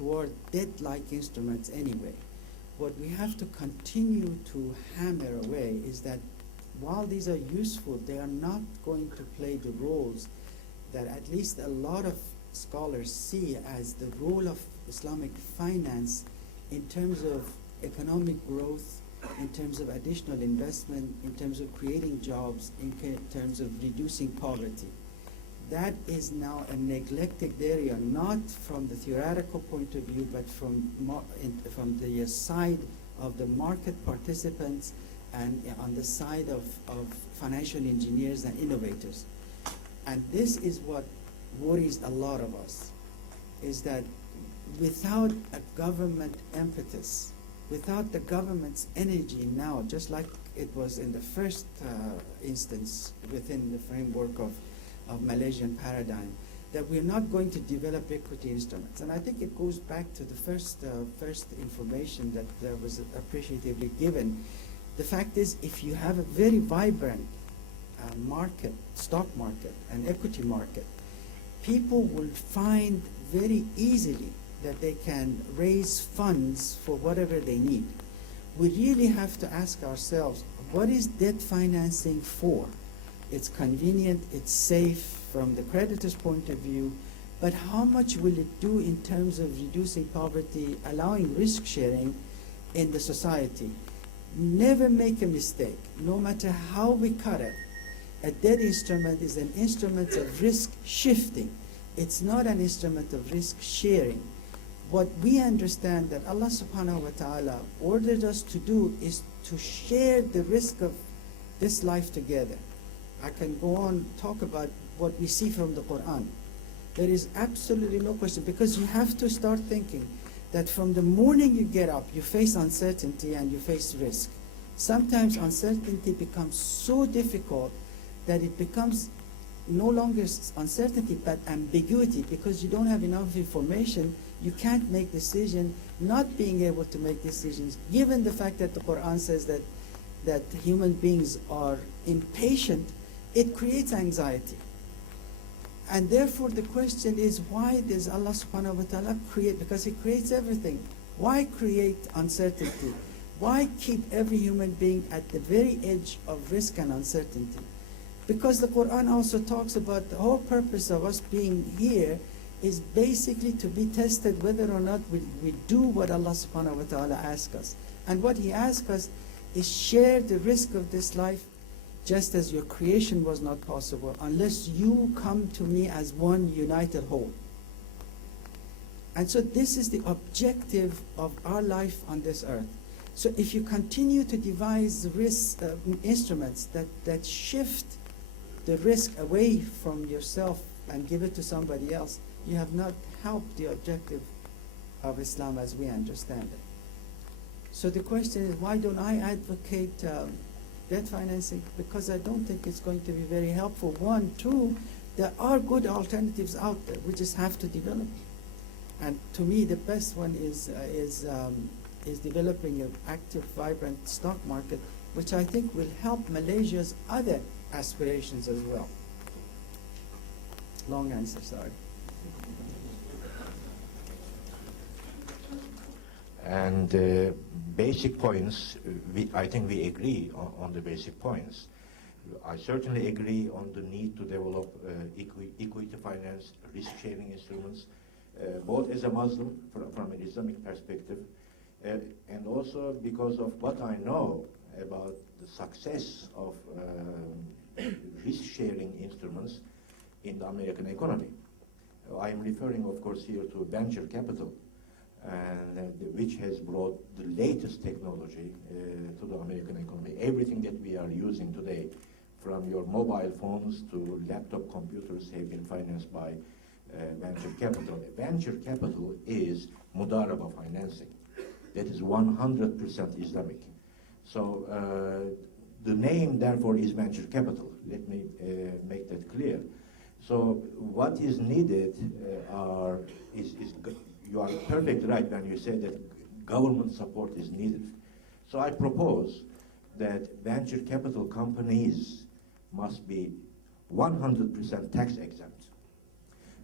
toward debt-like instruments anyway. What we have to continue to hammer away is that while these are useful, they are not going to play the roles that at least a lot of scholars see as the role of Islamic finance in terms of economic growth, in terms of additional investment, in terms of creating jobs, in terms of reducing poverty. That is now a neglected area, not from the theoretical point of view, but from the side of the market participants and on the side of financial engineers and innovators. And this is what worries a lot of us, is that without a government impetus, without the government's energy now, just like it was in the first instance within the framework of Malaysian paradigm, that we're not going to develop equity instruments. And I think it goes back to the first information that was appreciatively given. The fact is, if you have a very vibrant market, stock market, and equity market, people will find very easily that they can raise funds for whatever they need. We really have to ask ourselves, what is debt financing for? It's convenient, it's safe from the creditor's point of view, but how much will it do in terms of reducing poverty, allowing risk sharing in the society? Never make a mistake, no matter how we cut it. A debt instrument is an instrument of risk shifting. It's not an instrument of risk sharing. What we understand that Allah subhanahu wa ta'ala ordered us to do is to share the risk of this life together. I can go on talk about what we see from the Quran. There is absolutely no question, because you have to start thinking that from the morning you get up, you face uncertainty and you face risk. Sometimes uncertainty becomes so difficult that it becomes no longer uncertainty but ambiguity, because you don't have enough information. You can't make decisions. Not being able to make decisions, given the fact that the Quran says that human beings are impatient, it creates anxiety. And therefore the question is, why does Allah subhanahu wa ta'ala create? Because He creates everything. Why create uncertainty? Why keep every human being at the very edge of risk and uncertainty? Because the Quran also talks about the whole purpose of us being here is basically to be tested whether or not we do what Allah subhanahu wa ta'ala asks us. And what He asks us is share the risk of this life, just as your creation was not possible unless you come to me as one united whole. And so this is the objective of our life on this earth. So if you continue to devise risk instruments that shift the risk away from yourself and give it to somebody else, you have not helped the objective of Islam as we understand it. So the question is, why don't I advocate debt financing? Because I don't think it's going to be very helpful. One, two, there are good alternatives out there. We just have to develop. And to me, the best one is developing an active, vibrant stock market, which I think will help Malaysia's other aspirations as well. Long answer, sorry. And basic points, I think we agree on the basic points. I certainly agree on the need to develop equity finance, risk-sharing instruments, both as a Muslim from an Islamic perspective, and also because of what I know about the success of risk-sharing instruments in the American economy. I am referring, of course, here to venture capital, and which has brought the latest technology to the American economy. Everything that we are using today, from your mobile phones to laptop computers, have been financed by venture capital. Venture capital is mudaraba financing. That is 100% Islamic. So the name, therefore, is venture capital. Let me make that clear. So what is needed you are perfectly right when you say that government support is needed. So I propose that venture capital companies must be 100% tax exempt.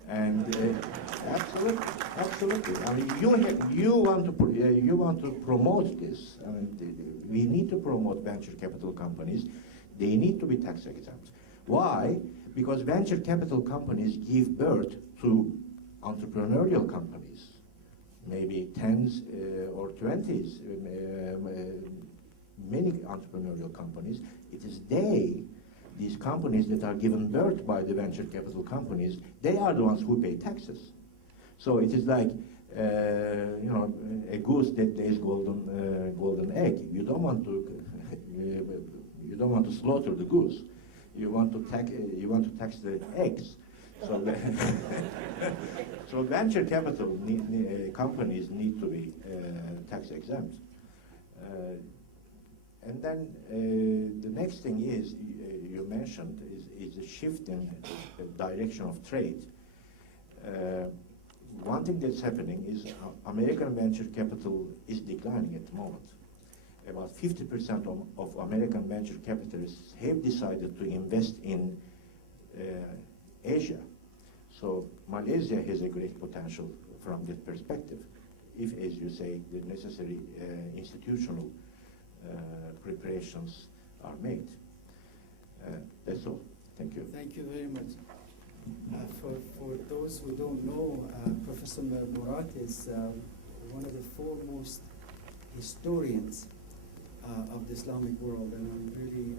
And absolutely, absolutely. I mean, you want to promote this. I mean, we need to promote venture capital companies. They need to be tax exempt. Why? Because venture capital companies give birth to entrepreneurial companies, maybe tens or 20s, many entrepreneurial companies. It is these companies that are given birth by the venture capital companies, they are the ones who pay taxes. So it is like, a goose that lays golden egg. You don't want to slaughter the goose. You want to tax the eggs. So, so venture capital companies need to be tax exempt. And then the next thing is, you mentioned, is a shift in the direction of trade. One thing that's happening is American venture capital is declining at the moment. About 50% of American venture capitalists have decided to invest in Asia. So Malaysia has a great potential from that perspective, if, as you say, the necessary institutional preparations are made. That's all. Thank you. Thank you very much. For those who don't know, Professor Murat is one of the foremost historians of the Islamic world, and I'm really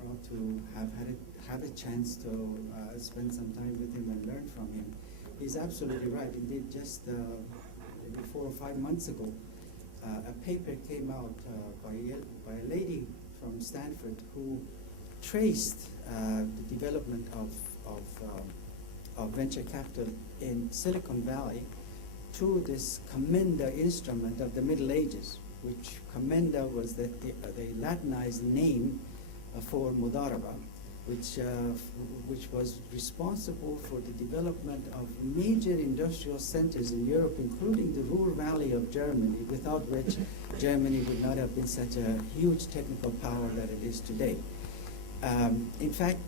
proud to have had a chance to spend some time with him and learn from him. He's absolutely right. Indeed, just maybe 4 or 5 months ago, a paper came out by a lady from Stanford who traced the development of venture capital in Silicon Valley to this commenda instrument of the Middle Ages, which commenda was the Latinized name for mudaraba, which was responsible for the development of major industrial centers in Europe, including the Ruhr Valley of Germany, without which Germany would not have been such a huge technical power that it is today. In fact,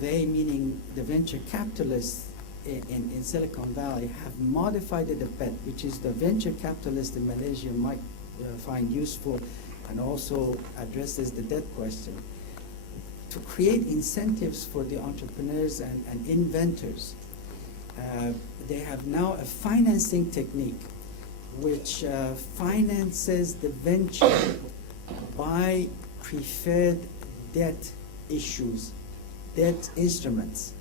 they, meaning the venture capitalists in Silicon Valley, have modified it a bit, which is the venture capitalist in Malaysia might find useful, and also addresses the debt question, to create incentives for the entrepreneurs and inventors. They have now a financing technique which finances the venture by preferred debt issues, debt instruments,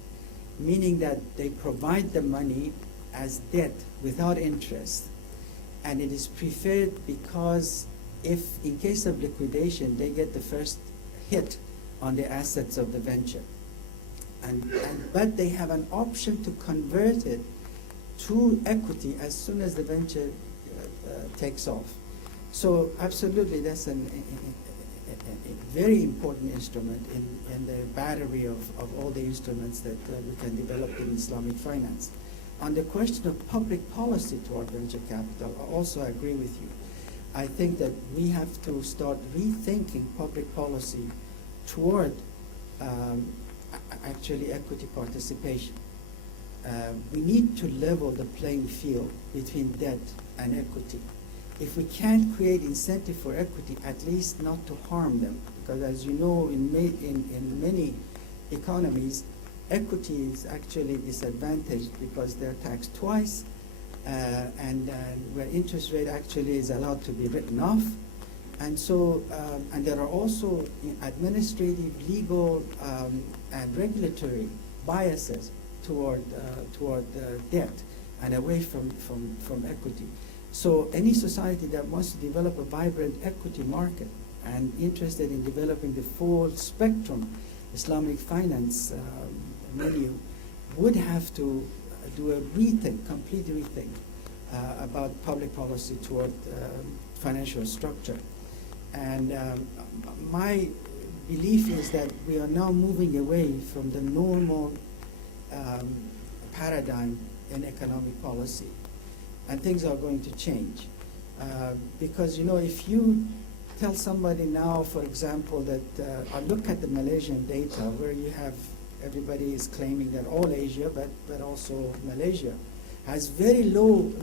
meaning that they provide the money as debt without interest. And it is preferred because if, in case of liquidation, they get the first hit on the assets of the venture. But they have an option to convert it to equity as soon as the venture takes off. So absolutely, that's a very important instrument in the battery of all the instruments that we can develop in Islamic finance. On the question of public policy toward venture capital, I also agree with you. I think that we have to start rethinking public policy toward actually equity participation. We need to level the playing field between debt and equity. If we can't create incentive for equity, at least not to harm them, because as you know, in many economies, equity is actually disadvantaged because they're taxed twice, and where interest rate actually is allowed to be written off. And so, and there are also administrative, legal, and regulatory biases toward debt and away from equity. So any society that wants to develop a vibrant equity market and interested in developing the full spectrum Islamic finance menu would have to do a rethink, complete rethink about public policy toward financial structure. And my belief is that we are now moving away from the normal paradigm in economic policy, and things are going to change. Because, you know, if you tell somebody now, for example, that look at the Malaysian data where you have everybody is claiming that all Asia, but also Malaysia, has very low